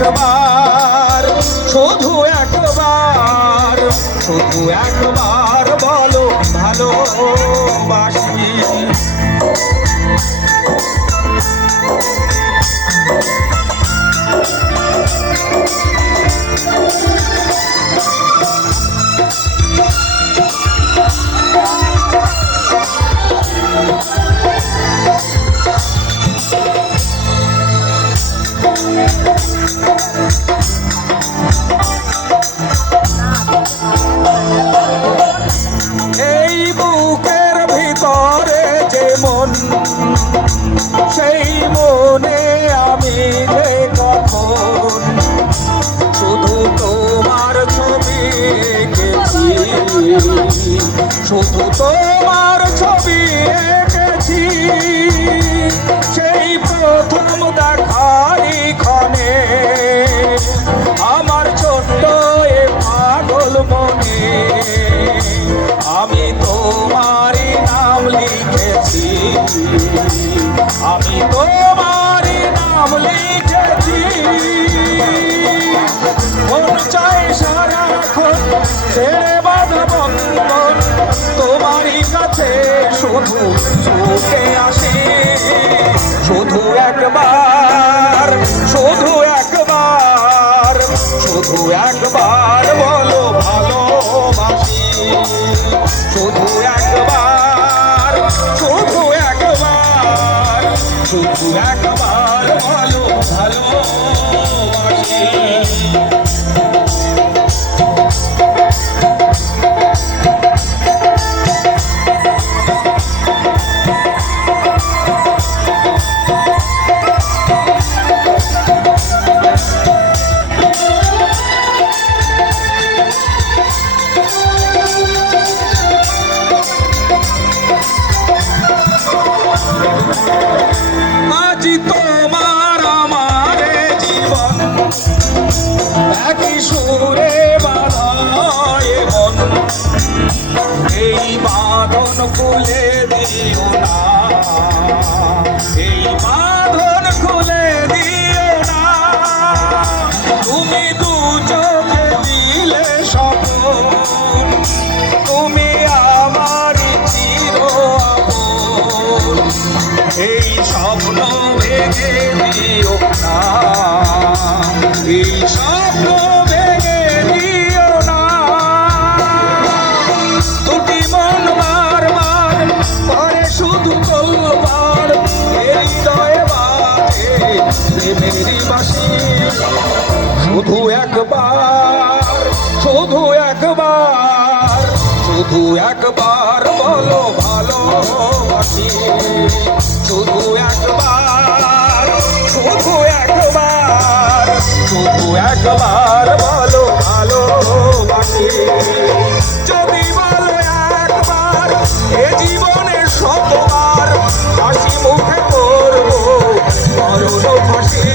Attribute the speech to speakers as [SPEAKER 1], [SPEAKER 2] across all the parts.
[SPEAKER 1] একবার শুধু একবার শুধু একবার। শুধু তোমার ছবি এঁকেছি। সেই প্রথম দেখারি ক্ষণে আমার ছোট্ট এ পাগল মনে। আমি তোমারই নাম লিখেছি। আমি তোমারই নাম লিখেছি। মন চাই সারাক্ষণ ছেড়ে তোমারই কাছে শুধু ছুটে আসি, শুধু একবার শুধু একবার শুধু একবার বলো ভালোবাসি। শুধু একবার শুধু একবার শুধু একবার বলো ভালোবাসি। একই সুরে বাধায় মন এই বাঁধন খুলে দিও না। এই বাঁধন খুলে দিও না। তুমি দু চোখে দিলে স্বপন। তুমি আমার চির এই স্বপ্ন ভেঙে দিও একবার, শুধু একবার শুধু একবার বলো ভালোবাসি। শুধু একবার শুধু একবার শুধু একবার বলো ভালোবাসি। যদি বলো একবার, এ জীবনে শতবার হাসি মুখে করব মরণ ফাঁসি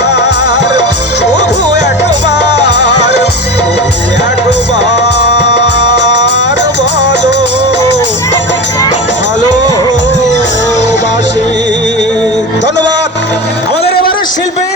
[SPEAKER 1] ধন্যবাদ। আমাদের এবারে শিল্পী